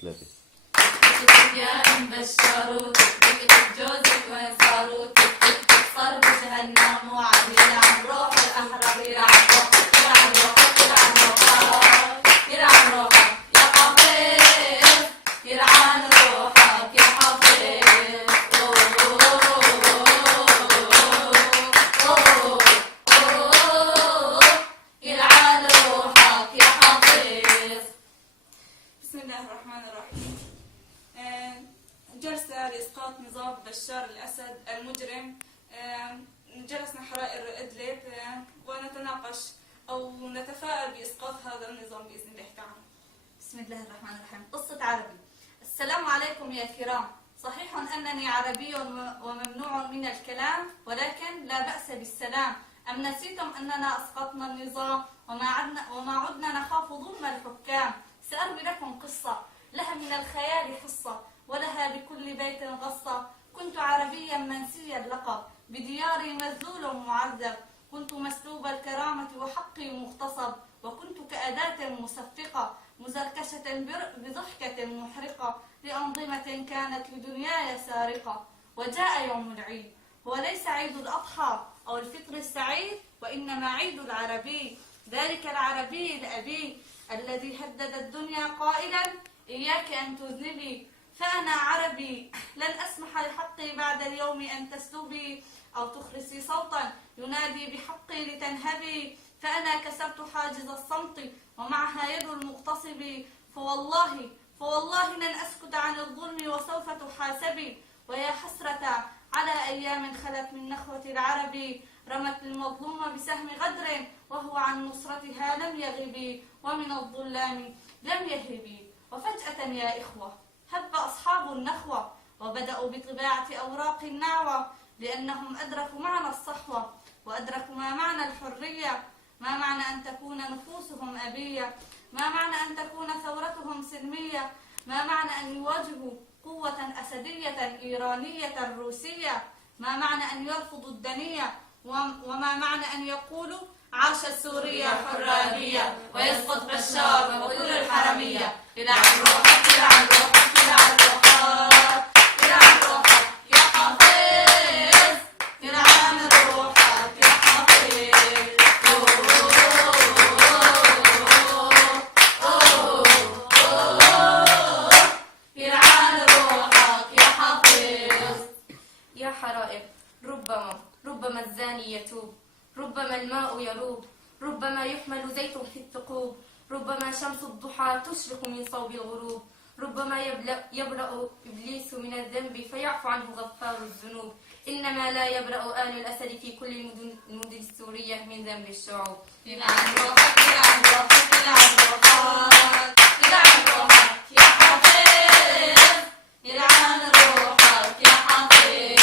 ثلاثة. يا بشروا تكتب جوزك وين صاروا تكتب صار بجهنم وعد يلعن روح الأحرار يلعن روحك يلعن روحك يلعن روحك يلعن روحك يا حفيظ يلعن روحك يا حفيظ يلعن روحك يا حفيظ. بسم الله الرحمن الرحيم. جلسة لإسقاط نظام بشار الأسد المجرم. جلسنا حرائر إدلب ونتناقش أو نتفائل بإسقاط هذا النظام بإذن الله تعالى. بسم الله الرحمن الرحيم. قصة عربي. السلام عليكم يا كرام. صحيح أنني عربي وممنوع من الكلام، ولكن لا بأس بالسلام. أم نسيتم أننا أسقطنا النظام وما عدنا نخاف ظلم الحكام؟ سأروي لكم قصة لها من الخيال حصة، ولها بكل بيت غصة. كنت عربيا منسي اللقب، بدياري مذلول معذب. كنت مسلوب الكرامة وحقي مغتصب، وكنت كأداة مصفقة مزركشة بضحكة محرقة لأنظمة كانت لدنياي سارقة. وجاء يوم العيد، هو ليس عيد الأضحى أو الفطر السعيد، وإنما عيد العربي، ذلك العربي الأبي الذي هدد الدنيا قائلا إياك أن تذنبي، فأنا عربي لن أسمح لحقي بعد اليوم أن تسلبي أو تخرسي صوتا ينادي بحقي لتنهبي. فأنا كسرت حاجز الصمت ومعها يد المغتصب، فوالله لن أسكت عن الظلم وسوف تحاسبي. ويا حسرة على أيام خلت من نخوة العرب، رمت المظلوم بسهم غدر وهو عن نصرتها لم يغب، ومن الظلام لم يهب. وفجأة يا إخوة هب أصحاب النخوة وبدأوا بطباعة أوراق النعوة، لأنهم أدركوا معنى الصحوة وأدركوا ما معنى الحرية، ما معنى أن تكون نفوسهم أبية، ما معنى أن تكون ثورتهم سلمية، ما معنى أن يواجهوا قوة أسدية إيرانية روسية، ما معنى أن يرفضوا الدنية، وما معنى أن يقولوا عاش سوريا حرانية ويسقط بشار وكل الحرمية. يلعن روحك يلعن روحك يلعن روحك يلعن روحك يا حفيظ يلعن روحك يا حفيظ. يلعن روحك يا حفيظ. يا حرائر، ربما الزاني يتوب، ربما الماء يروب، ربما يحمل زيت في الثقوب، ربما شمس الضحى تشرق من صوب الغروب، ربما يبرأ إبليس من الذنب فيعفو عنه غفار الذنوب. إنما لا يبرأ آل الأسد في كل المدن السورية من ذنب الشعوب. يلعن روحك يلعن روحك يلعن روحك يلعن روحك يا حفيظ يلعن روحك يا حفيظ.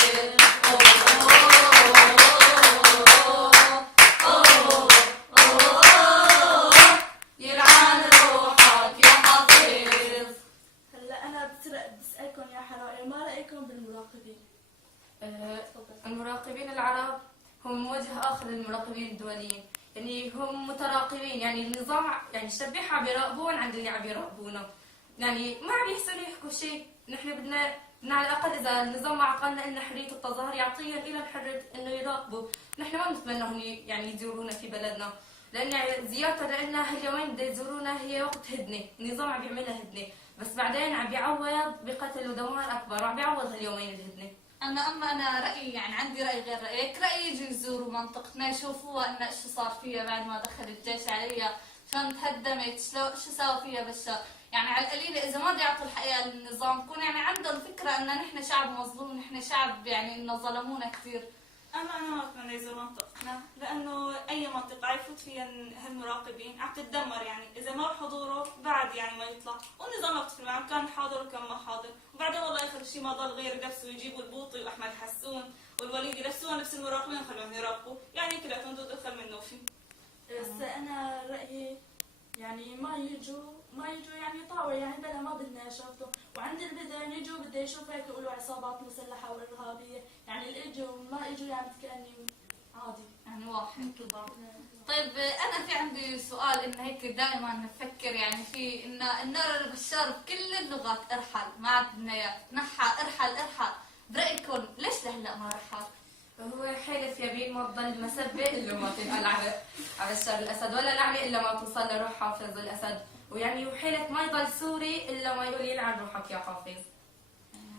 يلعن روحك يا حفيظ. هلا أنا بسألكم يا حرائر، ما رأيكم بالمراقبين؟ المراقبين العرب هم وجه آخر للمراقبين الدوليين، يعني هم متراقبين، يعني النظام يعني شبيح عم يراقبون عند اللي عم يراقبونا، يعني ما عم يحسنوا يحكوا شيء. نحن بدنا على الأقل إذا النظام ما عطانا لنا حرية التظاهر يعطيهم إلى الحرية إنه يراقبوا. نحن ما بنتمنى هم يعني يزورونا في بلدنا، لأن زيارة لنا هاليومين بده يزورونا هي وقت هدنة، النظام عم بيعملها هدنة، بس بعدين عم بيعوض بقتل ودمار أكبر، وعم بيعوض هاليومين الهدنة. أنا رأيي يعني عندي رأي غير رأيك. رأيي يجوا يزوروا منطقتنا يشوفوها إن إيش صار فيها بعد ما دخل الجيش عليها، شلون تهدمت، شو سوى فيها بشار. يعني على القليلة إذا ما يعطوا الحقيقة للنظام كون يعني عندهم فكرة إن نحن شعب مظلوم، نحن شعب يعني إنه ظلمونا كثير. أنا ما أتمنى يزور منطقتنا، لأنه أي منطقة يفوت فيها هالمراقبين عم تتدمر. يعني إذا ما حضوره بعد يعني ما يطلع، والنظام ما بتفرق معه كان حاضر وكان ما حاضر. وبعدين والله آخر شيء ما ضل غير يلبسوا يجيبوا البوطي وأحمد حسون والوليد يلبسوها نفس المراقبين وخلوهم يراقبوا، يعني كلياتهم ضد أدخل منه فيه. بس أنا رأيي يعني ما يجوا يعني يطاوع، يعني بلا ما بدنا نشوفهم. وعند البدن يجوا بده يشوف هيك يقولوا عصابات مسلحة وإرهابية، يعني اللي اجوا ما اجوا يعني كأني عادي يعني واحد. مثل بعض. طيب أنا في عندي سؤال، إن هيك دائما نفكر يعني في إن النار بشار بكل اللغات ارحل، ما عاد بدنا إياه، نحى ارحل ارحل. برأيكم ليش لهلا ما رحل؟ هو حلف يمين ما تضل مسبة إلا ما تنقل على بشار الأسد، ولا لعنة إلا ما توصل لروح حافظ الأسد، ويعني وحلف ما يضل سوري إلا ما يقول يلعن روحك يا حافظ.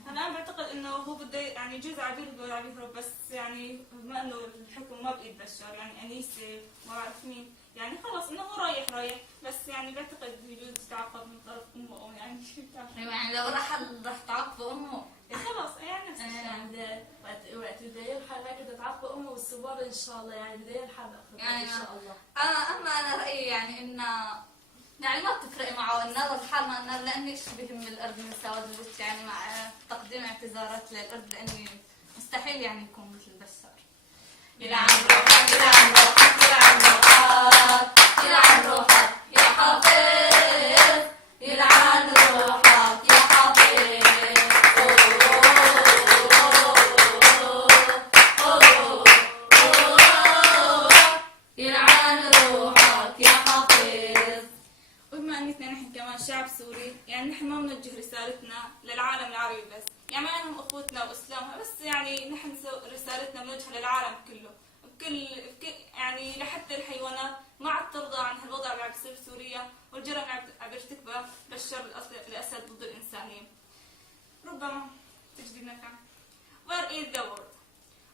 انا بعتقد انه هو بده يعني يجوز عبير بده يهرب، بس يعني بما انه الحكم ما بايد بشار، يعني انيسه ما بعرف مين، يعني خلص انه هو رايح، بس يعني بعتقد يجوز يتعاقب من طرف امه او يعني شو بتعرف. يعني لو رحل رح تعاقب أمه. خلص يعني نفس الشيء. يعني وقت بده يرحل هيك بده تعاقب امه والصبار ان شاء الله، يعني بده يرحل يعني ان شاء الله. أنا رأيي يعني إن يعني ما بتفرق معه النار والحال مع النار، لأني إيش بهم الأرض من سواد الوجه، يعني مع تقديم اعتذارات للأرض، لأني مستحيل يعني يكون مثل بشار. يلعن روحك يلعن روحك يلعن روحك يلعن روحك يا حافظ، يلعن روحك يا حافظ. يلعن روحك يا حافظ. وبما اننا نحن كمان شعب سوري، يعني نحن ما بنوجه رسالتنا للعالم العربي بس، يعني ما انهم اخوتنا واسلامها بس، يعني نحن رسالتنا بنوجهها للعالم كله، بكل يعني لحتى الحيوانات ما عاد ترضى عن هالوضع اللي عم بيصير في سوريا، والجرم اللي عم يرتكبه بشار الاسد ضد الانسانيه. ربما تجديد نفع. Where is the world?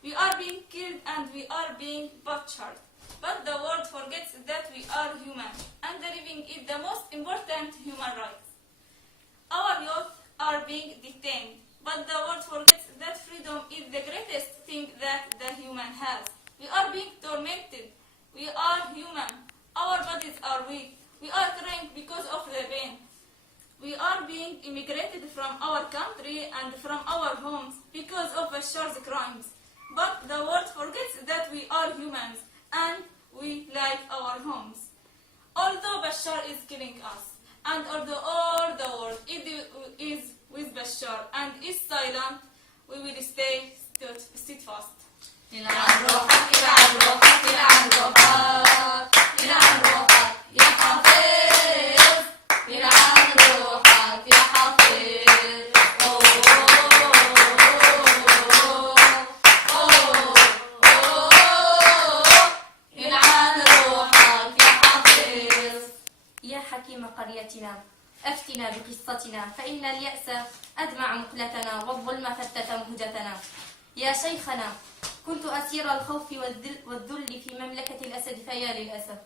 We are being killed and we are being butchered. But the world forgets that we are human, and living is the most important human rights. Our youth are being detained, but the world forgets that freedom is the greatest thing that the human has. We are being tormented. We are human. Our bodies are weak. We are crying because of the pain. We are being immigrated from our country and from our homes because of Bashar's crimes. But the world forgets that we are humans and we like our homes. Although Bashar is killing us, and although all the world is with Bashar and is silent, we will stay steadfast. يلعن روحك يلعن روحك يلعن روحك يلعن روحك يا حافظ، يلعن روحك يا حافظ. يلعن روحك يا حافظ. يا حكيم قريتنا أفتنا بقصتنا، فإن اليأس أدمع مقلتنا والظلم فتت مهجتنا. يا شيخنا كنت أسير الخوف والذل في مملكة الأسد، فيا للأسف.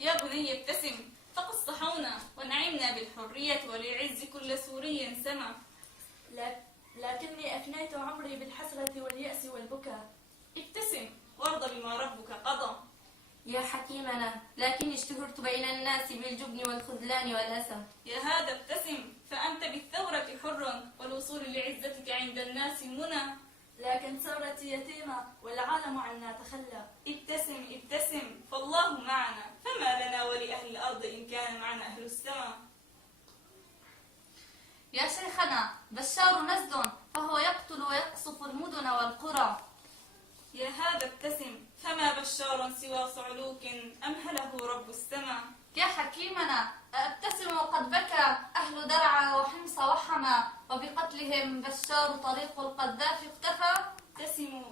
يا بني ابتسم فقد صحونا ونعمنا بالحرية ولعز كل سوري سما. لكني أفنيت عمري بالحسرة واليأس والبكاء. ابتسم وارض بما ربك قضى. يا حكيمنا لكني اشتهرت بين الناس بالجبن والخذلان والأسى. يا هذا ابتسم فأنت بالثورة حر والوصول لعزتك عند الناس منى. لكن ثورتي يتيمة والعالم عنا تخلى. ابتسم ابتسم فالله معنا، فما لنا ولأهل الأرض إن كان معنا أهل السماء. يا شيخنا بشار نزل، فهو يقتل ويقصف المدن والقرى. يا هذا ابتسم فما بشار سوى صعلوك أمهله رب السماء. يا حكيمنا أبتسم وقد بكى أهل درعا وحمص وحما، وبقتلهم بشار طريق القذافي اختفى. ابتسموا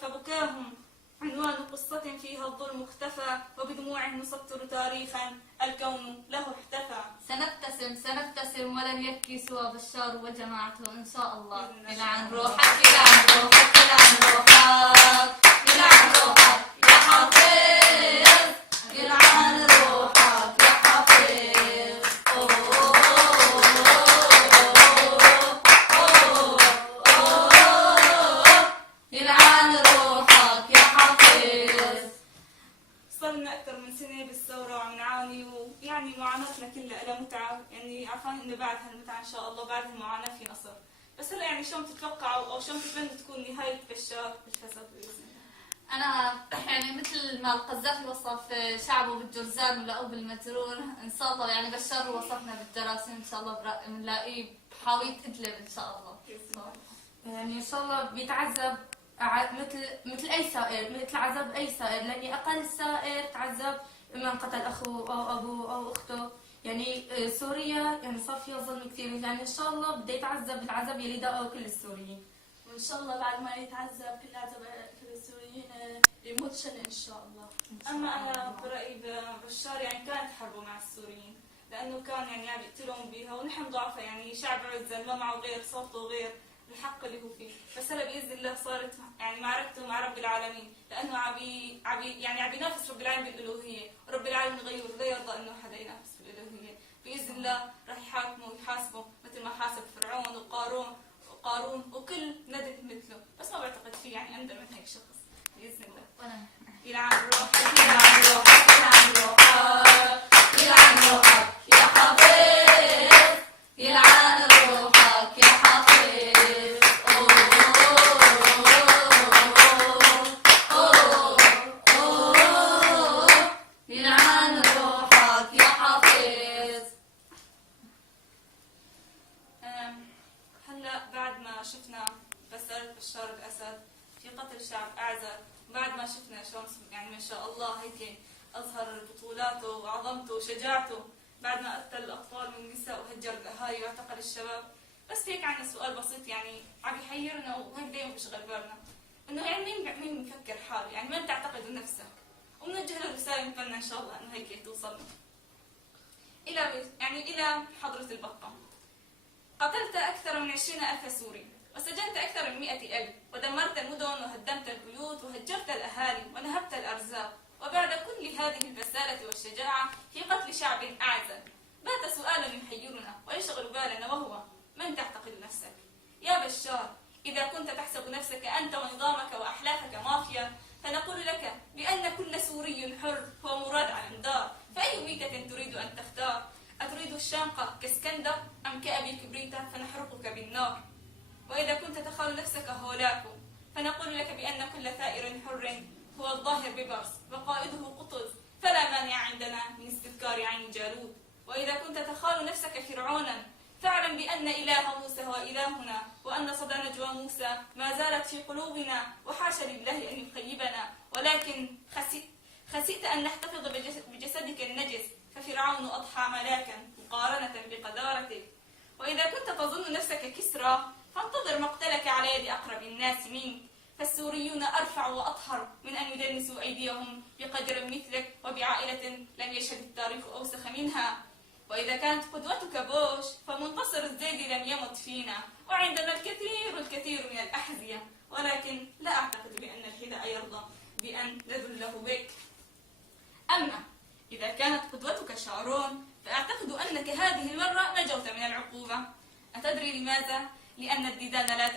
فبكاهم عنوان قصة فيها الظلم اختفى، وبدموع نسطر تاريخا الكون له احتفى. سنبتسم ولن يبكي سوى بشار وجماعته إن شاء الله. بإذن الله. يلعن روحك يلعن روحك يلعن روحك يلعن روحك يا حافظ، يلعن روحك يا حافظ. يلعن روحك يا حافظ. صرنا أكثر من سنة بالثورة وعم نعاني، ويعني معاناتنا كلها لها متعة، يعني عارفين إنه بعد هالمتعة إن شاء الله بعد هالمعاناة في نصر. بس هلا يعني شلون تتوقعوا أو شلون تتمنوا تكون نهاية بشار بالفساد بإذن الله؟ أنا يعني مثل ما القذافي وصف شعبه بالجرزان ولقوه بالمترور، إن شاء الله يعني بشار وصفنا بالجراثيم، إن شاء الله بنلاقيه بحاوية إدلب إن شاء الله. يعني إن شاء الله بيتعذب مثل أي سائر، مثل عذاب أي سائر، لأني أقل سائر تعذب من قتل أخوه أو أبوه أو أخته. يعني سوريا يعني صار فيها ظلم كثير، يعني إن شاء الله بده يتعذب العذاب يلي داقه كل السوريين. وإن شاء الله بعد ما يتعذب كل السوريين يموت شل إن شاء الله. اما انا برايي بشار يعني كانت حربه مع السوريين، لانه كان يعني عم يقتلهم بيها، ونحن ضعفاء يعني شعب عزل ما معه غير صوته غير الحق اللي هو فيه. بس هلا باذن الله صارت يعني معركته مع رب العالمين، لانه عم ينافس رب العالمين بالالوهيه، ورب العالمين غيور لا يرضى انه حدا ينافس بالالوهيه. باذن الله راح يحاكمه ويحاسبه مثل ما حاسب فرعون وقارون وكل ندب مثله، بس ما بعتقد فيه يعني اندى من هيك شخص باذن الله. يلعن روحك يلعن روحك يلعن روحك يلعن روحك يا حفيظ، يلعن روحك يا حفيظ. يلعن روحك يا حفيظ. هلا بعد ما شفنا بسالة بشار الاسد في قتل شعب اعزل، بعد ما شفنا شلون يعني ما شاء الله هيك اظهر بطولاته وعظمته وشجاعته، بعد ما قتل الاطفال والنساء وهجر الاهالي واعتقل الشباب. بس هيك عندنا سؤال بسيط يعني عم يحيرنا وهيك دائما بيشغل بالنا، انه يعني مين بفكر حاله، يعني من تعتقد نفسه، وبنوجه له رساله نتمنى ان شاء الله انه هيك توصلنا الى حضره البطه. قتلت اكثر من 20,000 سوري، وسجنت أكثر من 100,000، ودمرت المدن وهدمت البيوت وهجرت الأهالي ونهبت الأرزاق. وبعد كل هذه البسالة والشجاعة في قتل شعب أعزل، بات سؤالا يحيرنا ويشغل بالنا، وهو: من تعتقد نفسك؟ يا بشار، إذا كنت تحسب نفسك أنت ونظامك وأحلافك مافيا، فنقول لك بأن كل سوري حر هو مراد على الدار، فأي ميتة تريد أن تختار؟ أتريد الشنقة كاسكندر أم كأبي كبريت فنحرقك بالنار؟ وإذا كنت تخال نفسك هولاكو، فنقول لك بأن كل ثائر حر هو الظاهر ببرص وقائده قطز، فلا مانع عندنا من استذكار عين جالوت. وإذا كنت تخال نفسك فرعونا، فاعلم بأن إله موسى هو إلهنا، وأن صدى نجوى موسى ما زالت في قلوبنا، وحاشا لله أن يخيبنا، ولكن خسئت أن نحتفظ بجسدك النجس، ففرعون أضحى ملاكا مقارنة بقدارتك. وإذا كنت تظن نفسك كسرى، فانتظر مقتلك على يد أقرب الناس منك، فالسوريون أرفع وأطهر من أن يدنسوا أيديهم بقدر مثلك وبعائلة لم يشهد التاريخ أوسخ منها. وإذا كانت قدوتك بوش، فمنتصر الزيدي لم يمت فينا، وعندنا الكثير من الأحذية، ولكن لا أعتقد بأن الحذاء يرضى بأن نذله بك. أما إذا كانت قدوتك شارون، فأعتقد أنك هذه المرة نجوت من العقوبة. أتدري لماذا؟ لأن الديدان لا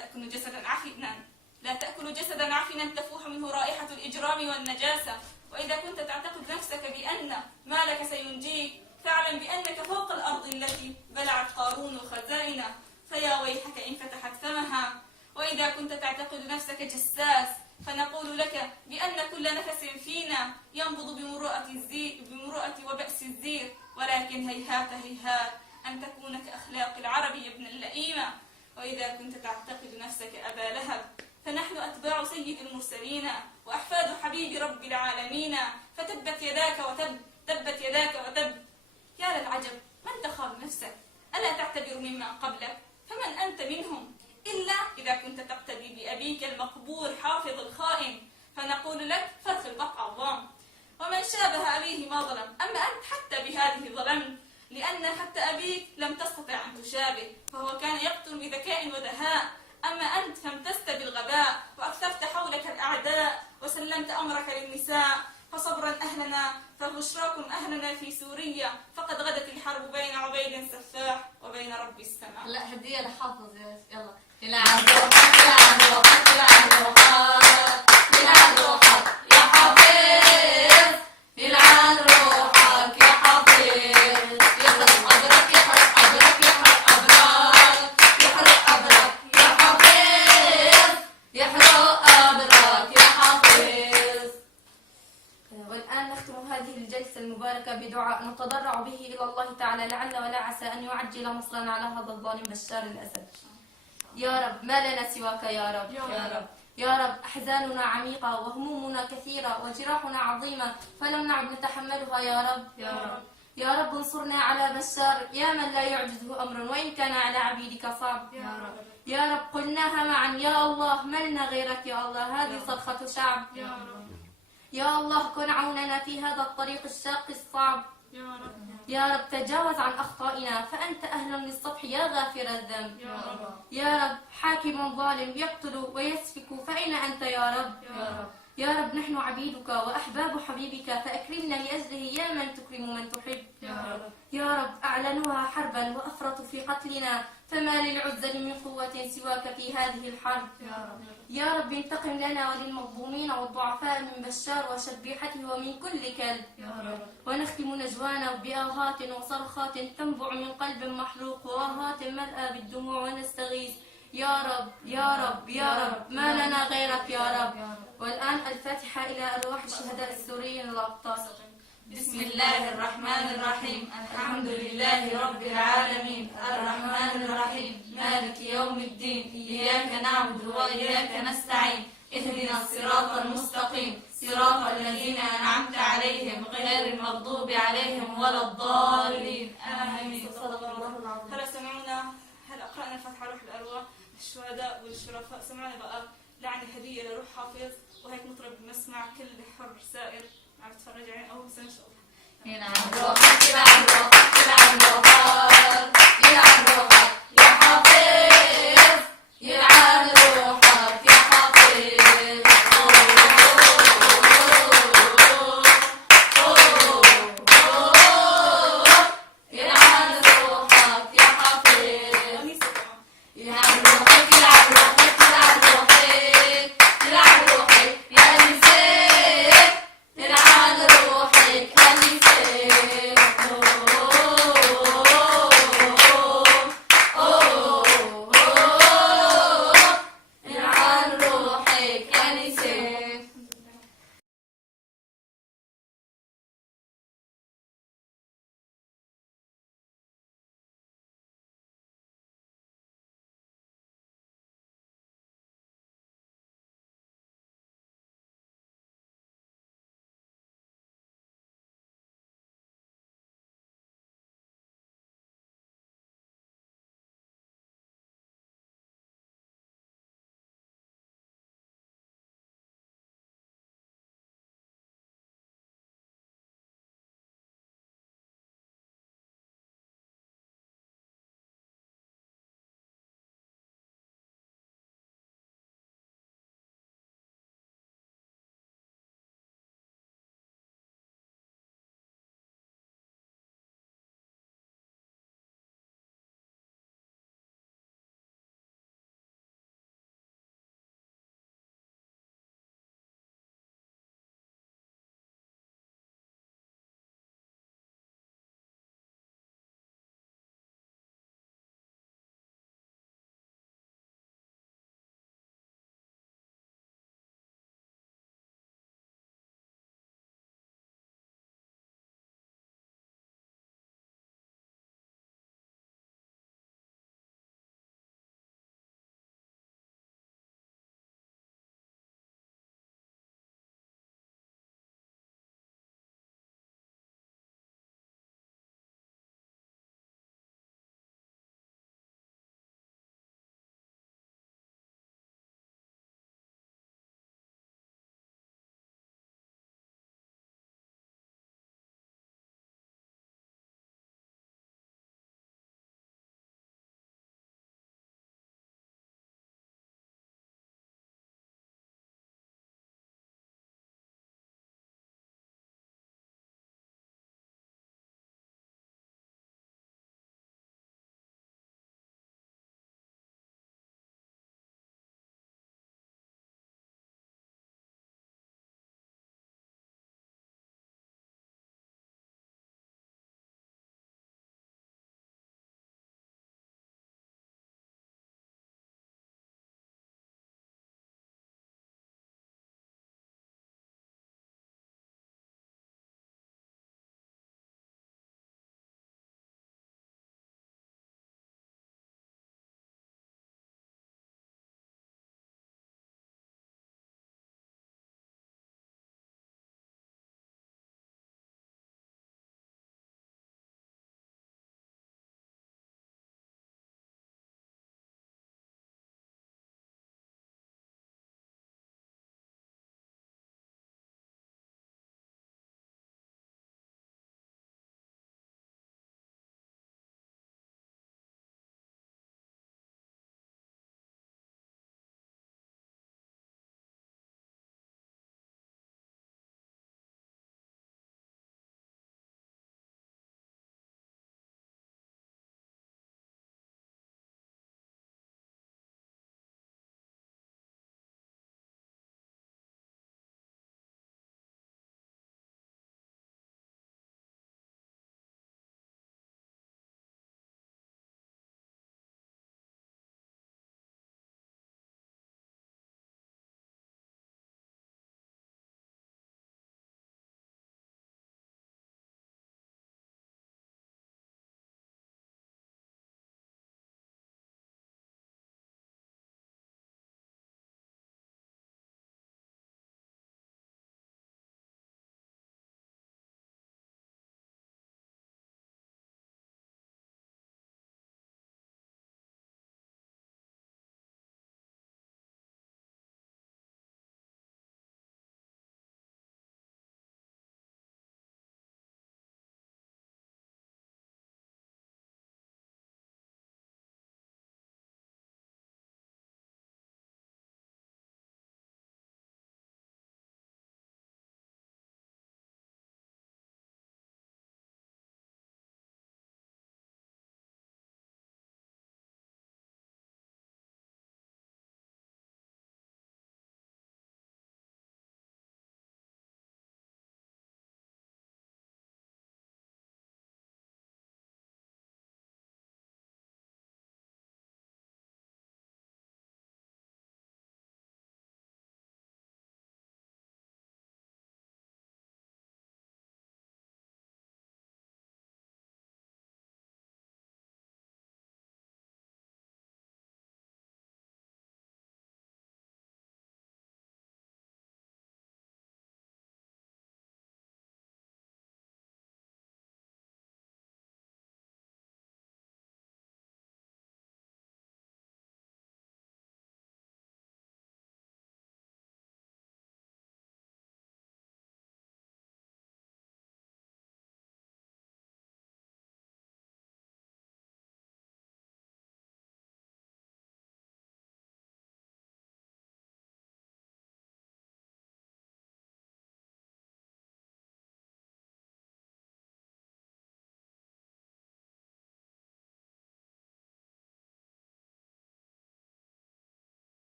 تأكل جسدا عفنا تفوح منه رائحة الإجرام والنجاسة. وإذا كنت تعتقد نفسك بأن مالك سينجيك، فاعلم بأنك فوق الأرض التي بلعت قارون خزائنه، فيا ويحك إن فتحت فمها. وإذا كنت تعتقد نفسك جساس، فنقول لك بأن كل نفس فينا ينبض بمروءة وبأس الزير، ولكن هيهات هيهات أن تكون كأخلاق العربي ابن اللئيمة. وإذا كنت تعتقد نفسك أبا لهب، فنحن أتباع سيد المرسلين وأحفاد حبيب رب العالمين، فتبت يداك وتب، تبت يداك وتب. يا للعجب، من تخاف نفسك؟ ألا تعتبر ممن قبلك؟ فمن أنت منهم؟ إلا إذا كنت تقتدي بأبيك المقبور حافظ الخائن، فنقول لك فرخ البق عظام، ومن شابه أبيه ما ظلم. أما أنت حتى بهذه ظلمت، لأن حتى أبيك لم تستطع أن تشابه، فهو كان يقتل بذكاء ودهاء. أما أنت فامتزت بالغباء، وأكثرت حولك الأعداء، وسلمت أمرك للنساء. فصبرا أهلنا، فبشراكم أهلنا في سوريا، فقد غدت الحرب بين عبيد سفاح وبين رب السماء. لا هدية لحافظ. يلا. يلعن روحك يلعن روحك يلعن روحك يلعن روحك يا حفيظ، يلعن روحك يا حفيظ. يحرق قبرك يحرق قبرك يحرق قبرك يحرق قبرك يا حفيظ، يحرق قبرك يا حفيظ. والآن نختم هذه الجلسة المباركة بدعاء نتضرع به إلى الله تعالى، لعل ولا عسى أن يعجل نصرنا على هذا الظالم بشار الأسد. يا رب ما لنا سواك يا رب، يا رب. يا رب أحزاننا عميقة وهمومنا كثيرة وجراحنا عظيمة فلم نعد نتحملها يا رب. يا رب انصرنا على بشار يا من لا يعجزه أمر وإن كان على عبيدك صعب. يا رب قلناها معا يا الله ما لنا غيرك يا الله هذه صرخة شعب. يا الله كن عوننا في هذا الطريق الشاق الصعب. يا رب تجاوز عن أخطائنا فأنت أهل للصفح يا غافر الذنب. يا رب حاكم ظالم يقتل ويسفك فأين أنت يا رب. يا رب نحن عبيدك وأحباب حبيبك فأكرمنا لأجله يا من تكرم من تحب. يا رب أعلنوها حربا وأفرطوا في قتلنا فما للعزل من قوة سواك في هذه الحرب. يا رب انتقم لنا وللمظلومين والضعفاء من بشار وشبيحته ومن كل كلب. ونختم نجوانا بآهات وصرخات تنبع من قلب محروق وآهات ملأى بالدموع ونستغيث. يا رب يا رب يا رب ما لنا غيرك يا رب. والآن الفاتحة إلى أرواح الشهداء السوريين الأبطال. بسم الله الرحمن الرحيم. الحمد لله رب العالمين الرحمن الرحيم مالك يوم الدين إياك نعبد وإياك نستعين اهدنا الصراط المستقيم صراط الذين أنعمت عليهم غير المغضوب عليهم ولا الضالين آمين. صدق الله العظيم. هلا قرأنا الفاتحة روح الأرواح الشهداء والشرفاء. سمعنا بقى لعنة هدية لروح حافظ وهيك نطرب نسمع كل حر سائر عم تتفرج علينا أول سنة إن شاء الله. هنا عم